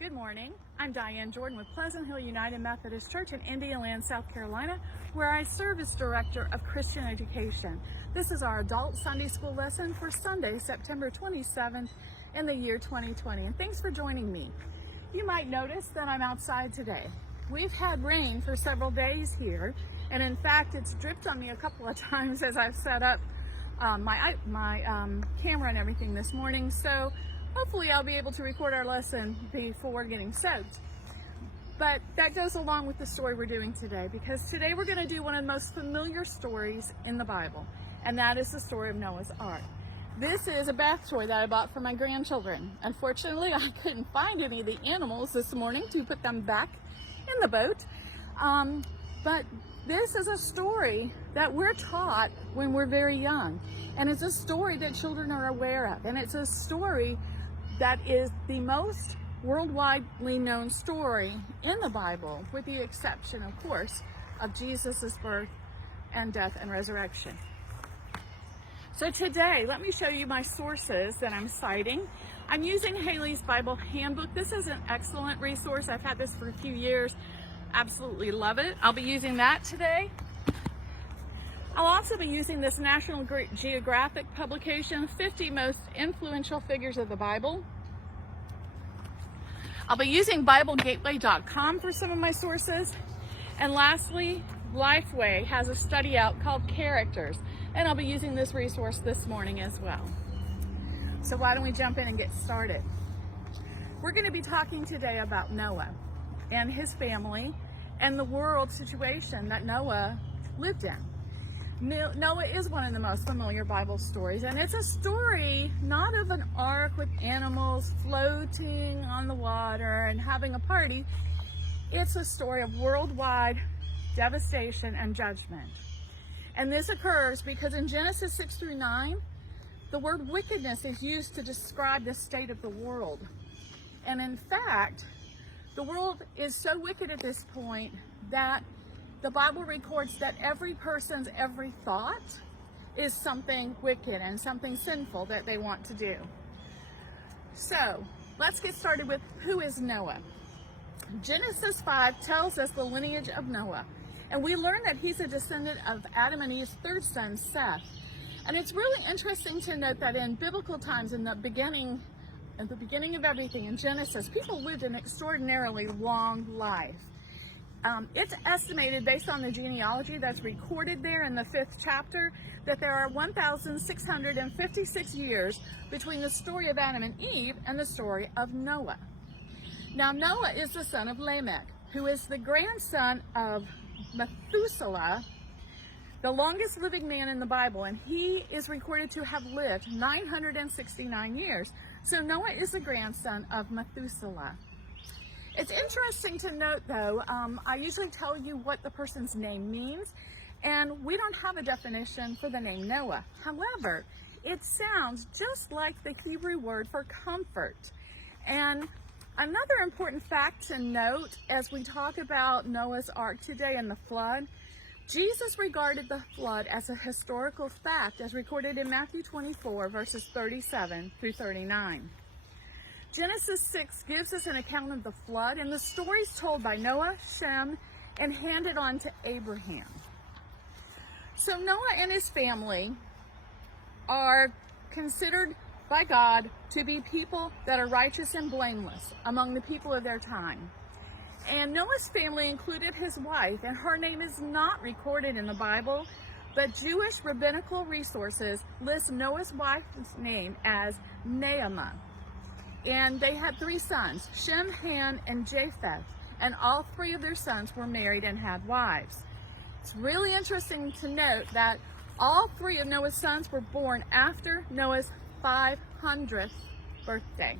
Good morning. I'm Diane Jordan with Pleasant Hill United Methodist Church in Indian Land, South Carolina, where I serve as Director of Christian Education. This is our adult Sunday school lesson for Sunday, September 27th in the year 2020. And thanks for joining me. You might notice that I'm outside today. We've had rain for several days here, and in fact, it's dripped on me a couple of times as I've set up my camera and everything this morning. So hopefully I'll be able to record our lesson before getting soaked. But that goes along with the story we're doing today, because today we're going to do one of the most familiar stories in the Bible, and that is the story of Noah's Ark. This is a bath toy that I bought for my grandchildren. Unfortunately, I couldn't find any of the animals this morning to put them back in the boat. But this is a story that we're taught when we're very young. And it's a story that children are aware of. And it's a story that is the most worldwidely known story in the Bible, with the exception, of course, of Jesus' birth and death and resurrection. So today, let me show you my sources that I'm citing. I'm using Haley's Bible Handbook. This is an excellent resource. I've had this for a few years. Absolutely love it. I'll be using that today. I'll also be using this National Geographic publication, 50 Most Influential Figures of the Bible. I'll be using BibleGateway.com for some of my sources. And lastly, Lifeway has a study out called Characters, and I'll be using this resource this morning as well. So why don't we jump in and get started? We're going to be talking today about Noah and his family and the world situation that Noah lived in. Noah is one of the most familiar Bible stories, and it's a story not of an ark with animals floating on the water and having a party. It's a story of worldwide devastation and judgment. And this occurs because in Genesis 6 through 9, the word wickedness is used to describe the state of the world. And in fact, the world is so wicked at this point that the Bible records that every person's every thought is something wicked and something sinful that they want to do. So let's get started with who is Noah. Genesis 5 tells us the lineage of Noah, and we learn that he's a descendant of Adam and Eve's third son, Seth. And it's really interesting to note that in biblical times, at the beginning of everything in Genesis, people lived an extraordinarily long life. It's estimated, based on the genealogy that's recorded there in the 5th chapter, that there are 1,656 years between the story of Adam and Eve and the story of Noah. Now, Noah is the son of Lamech, who is the grandson of Methuselah, the longest living man in the Bible, and he is recorded to have lived 969 years. So Noah is the grandson of Methuselah. It's interesting to note, though, I usually tell you what the person's name means, and we don't have a definition for the name Noah. However, it sounds just like the Hebrew word for comfort. And another important fact to note as we talk about Noah's Ark today and the flood, Jesus regarded the flood as a historical fact, as recorded in Matthew 24, verses 37 through 39. Genesis 6 gives us an account of the flood, and the story is told by Noah, Shem, and handed on to Abraham. So Noah and his family are considered by God to be people that are righteous and blameless among the people of their time. And Noah's family included his wife, and her name is not recorded in the Bible, but Jewish rabbinical resources list Noah's wife's name as Naamah. And they had 3 sons, Shem, Ham, and Japheth, and all 3 of their sons were married and had wives. It's really interesting to note that all 3 of Noah's sons were born after Noah's 500th birthday.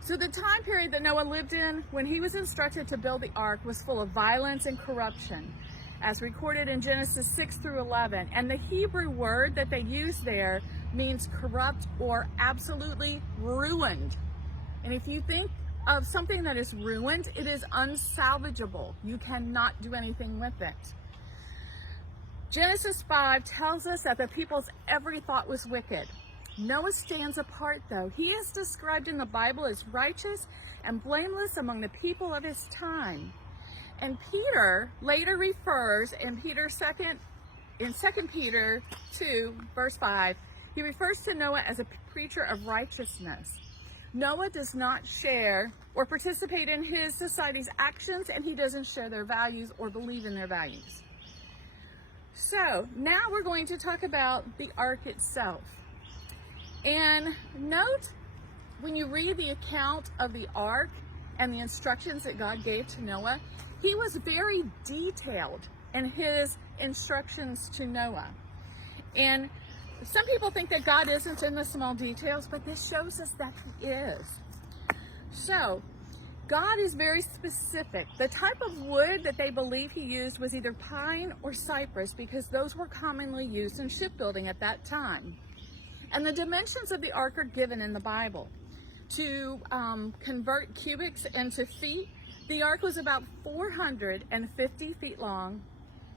So the time period that Noah lived in when he was instructed to build the ark was full of violence and corruption, as recorded in Genesis 6 through 11. And the Hebrew word that they use there means corrupt or absolutely ruined. And if you think of something that is ruined, it is unsalvageable. You cannot do anything with it. Genesis 5 tells us that the people's every thought was wicked. Noah stands apart though. He is described in the Bible as righteous and blameless among the people of his time. And Peter later refers in 2 Peter 2, verse 5, he refers to Noah as a preacher of righteousness. Noah does not share or participate in his society's actions, and he doesn't share their values or believe in their values. So now we're going to talk about the ark itself. And note, when you read the account of the ark and the instructions that God gave to Noah, he was very detailed in his instructions to Noah. And some people think that God isn't in the small details, but this shows us that he is. So, God is very specific. The type of wood that they believe he used was either pine or cypress, because those were commonly used in shipbuilding at that time. And the dimensions of the ark are given in the Bible. To convert cubics into feet, the ark was about 450 feet long,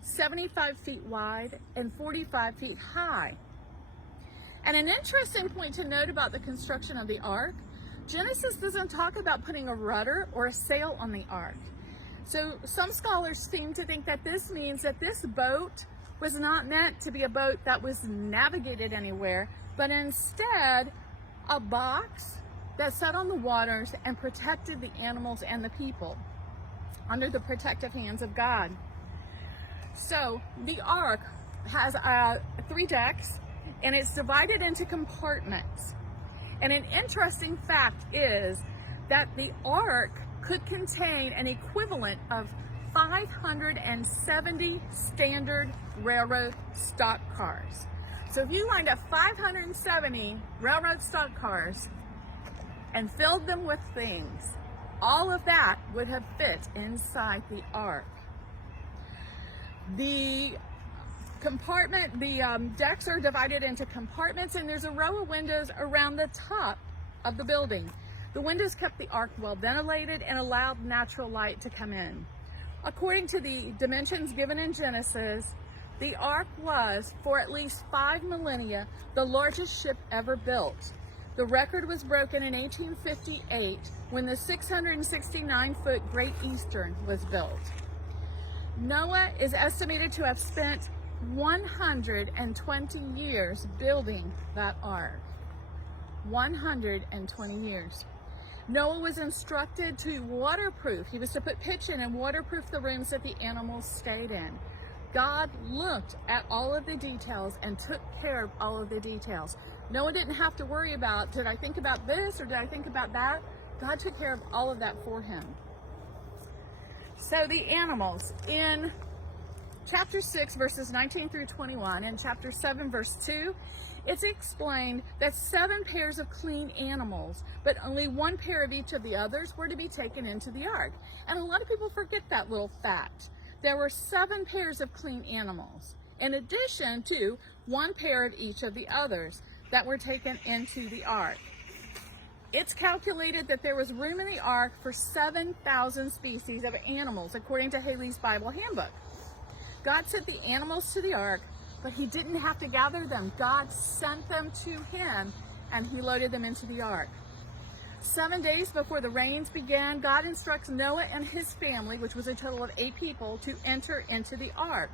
75 feet wide, and 45 feet high. And an interesting point to note about the construction of the ark, Genesis doesn't talk about putting a rudder or a sail on the ark. So some scholars seem to think that this means that this boat was not meant to be a boat that was navigated anywhere, but instead a box that sat on the waters and protected the animals and the people under the protective hands of God. So the ark has 3 decks, and it's divided into compartments. And an interesting fact is that the ark could contain an equivalent of 570 standard railroad stock cars. So if you lined up 570 railroad stock cars and filled them with things, all of that would have fit inside the ark. The decks are divided into compartments, and there's a row of windows around the top of the building. The windows kept the ark well ventilated and allowed natural light to come in. According to the dimensions given in Genesis, the ark was, for at least 5 millennia, the largest ship ever built. The record was broken in 1858 when the 669-foot Great Eastern was built. Noah is estimated to have spent 120 years building that ark. 120 years. Noah was instructed to waterproof. He was to put pitch in and waterproof the rooms that the animals stayed in. God looked at all of the details and took care of all of the details. Noah didn't have to worry about, did I think about this or did I think about that? God took care of all of that for him. So the animals in chapter 6, verses 19 through 21, and chapter 7, verse 2, it's explained that 7 pairs of clean animals, but only 1 pair of each of the others were to be taken into the ark. And a lot of people forget that little fact. There were 7 pairs of clean animals, in addition to 1 pair of each of the others that were taken into the ark. It's calculated that there was room in the ark for 7,000 species of animals, according to Haley's Bible Handbook. God sent the animals to the ark, but he didn't have to gather them. God sent them to him, and he loaded them into the ark. 7 days before the rains began, God instructs Noah and his family, which was a total of 8 people, to enter into the ark.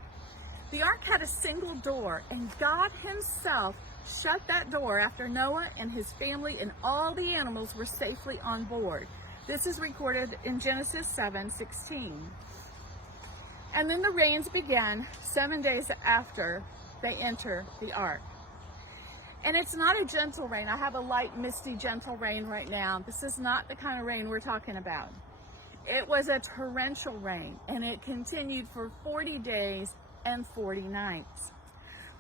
The ark had a single door, and God himself shut that door after Noah and his family and all the animals were safely on board. This is recorded in Genesis 7:16. And then the rains began 7 days after they enter the ark. And it's not a gentle rain. I have a light, misty, gentle rain right now. This is not the kind of rain we're talking about. It was a torrential rain, and it continued for 40 days and 40 nights.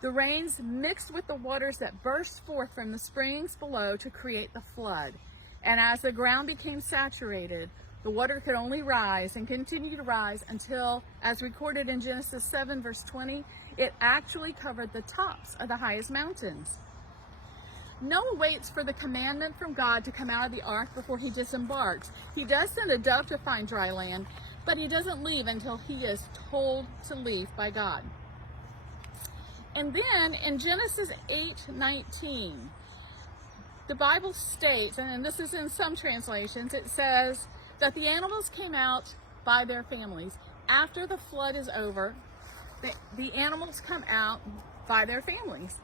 The rains mixed with the waters that burst forth from the springs below to create the flood. And as the ground became saturated, the water could only rise and continue to rise until, as recorded in Genesis 7, verse 20, it actually covered the tops of the highest mountains. Noah waits for the commandment from God to come out of the ark before he disembarks. He does send a dove to find dry land, but he doesn't leave until he is told to leave by God. And then in Genesis 8:19, the Bible states, and this is in some translations, it says that the animals came out by their families. After the flood is over, the animals come out by their families.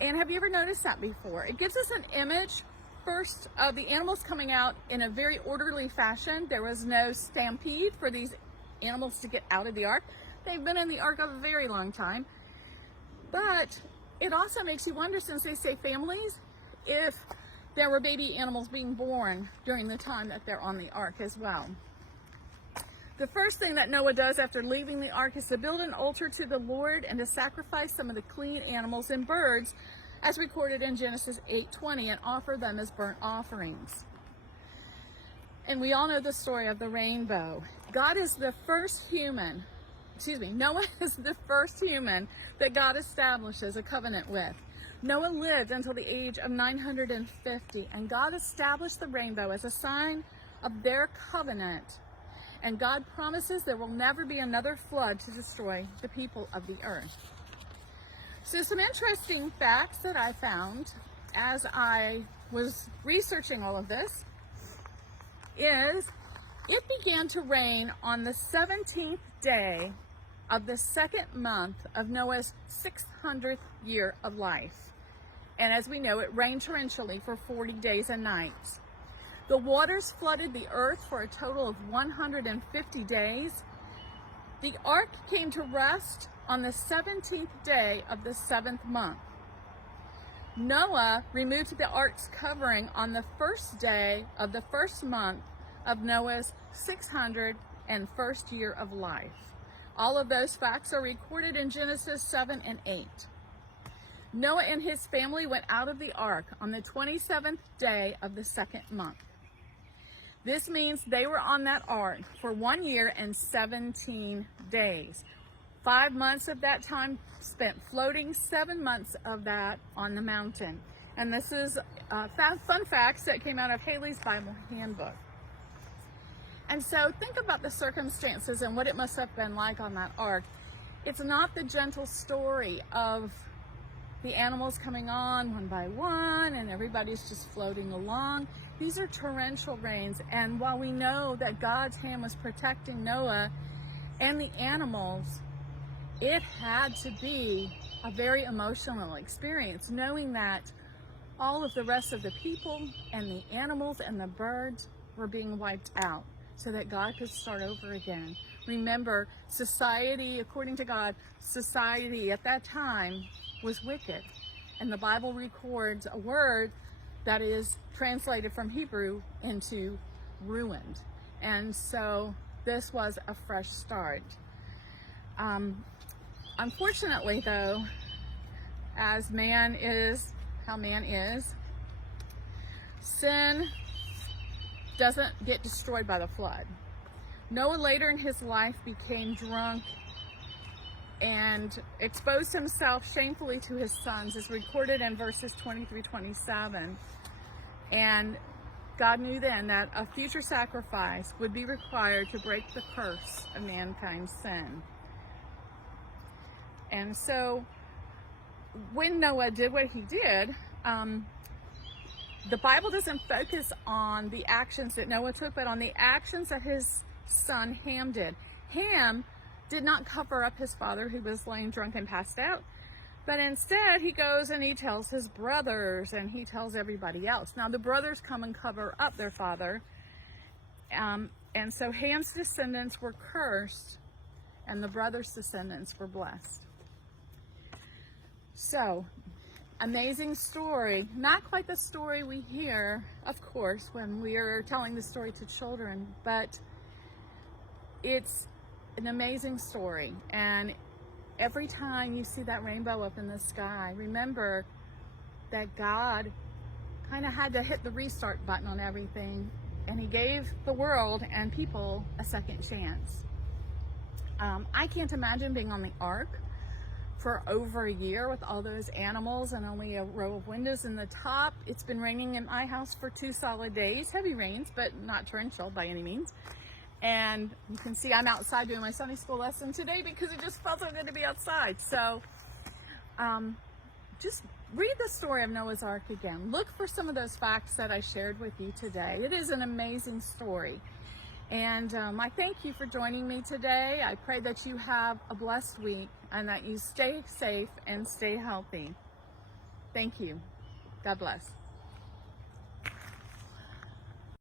And have you ever noticed that before? It gives us an image first of the animals coming out in a very orderly fashion. There was no stampede for these animals to get out of the ark. They've been in the ark a very long time. But it also makes you wonder, since they say families, if there were baby animals being born during the time that they're on the ark as well. The first thing that Noah does after leaving the ark is to build an altar to the Lord and to sacrifice some of the clean animals and birds, as recorded in Genesis 8:20, and offer them as burnt offerings. And we all know the story of the rainbow. Noah is the first human that God establishes a covenant with. Noah lived until the age of 950, and God established the rainbow as a sign of their covenant. And God promises there will never be another flood to destroy the people of the earth. So some interesting facts that I found as I was researching all of this is it began to rain on the 17th day of the second month of Noah's 600th year of life. And as we know, it rained torrentially for 40 days and nights. The waters flooded the earth for a total of 150 days. The ark came to rest on the 17th day of the 7th month. Noah removed the ark's covering on the first day of the first month of Noah's 601st year of life. All of those facts are recorded in Genesis 7 and 8. Noah and his family went out of the ark on the 27th day of the second month. This means they were on that ark for 1 year and 17 days. 5 months of that time spent floating, 7 months of that on the mountain. And this is fun facts that came out of Haley's Bible Handbook. And so think about the circumstances and what it must have been like on that ark. It's not the gentle story of the animals coming on one by one and everybody's just floating along. These are torrential rains, and while we know that God's hand was protecting Noah and the animals, it had to be a very emotional experience, knowing that all of the rest of the people and the animals and the birds were being wiped out so that God could start over again. Remember, society, according to God, society at that time was wicked. And the Bible records a word that is translated from Hebrew into ruined. And so this was a fresh start. Unfortunately, though, as man is how man is, sin doesn't get destroyed by the flood. Noah later in his life became drunk and exposed himself shamefully to his sons, as recorded in verses 20-27. And God knew then that a future sacrifice would be required to break the curse of mankind's sin. And so when Noah did what he did, the Bible doesn't focus on the actions that Noah took, but on the actions that his son Ham did. Ham did not cover up his father, who was laying drunk and passed out, but instead he goes and he tells his brothers and he tells everybody else. Now the brothers come and cover up their father, and so Ham's descendants were cursed and the brothers' descendants were blessed. So, amazing story. Not quite the story we hear, of course, when we are telling the story to children, but it's an amazing story. And every time you see that rainbow up in the sky, remember that God kind of had to hit the restart button on everything, and he gave the world and people a second chance. I can't imagine being on the ark for over a year with all those animals and only a row of windows in the top. It's been raining in my house for 2 solid days, heavy rains, but not torrential by any means. And you can see I'm outside doing my Sunday school lesson today because it just felt so good to be outside. So just read the story of Noah's Ark again. Look for some of those facts that I shared with you today. It is an amazing story. And I thank you for joining me today. I pray that you have a blessed week and that you stay safe and stay healthy. Thank you. God bless.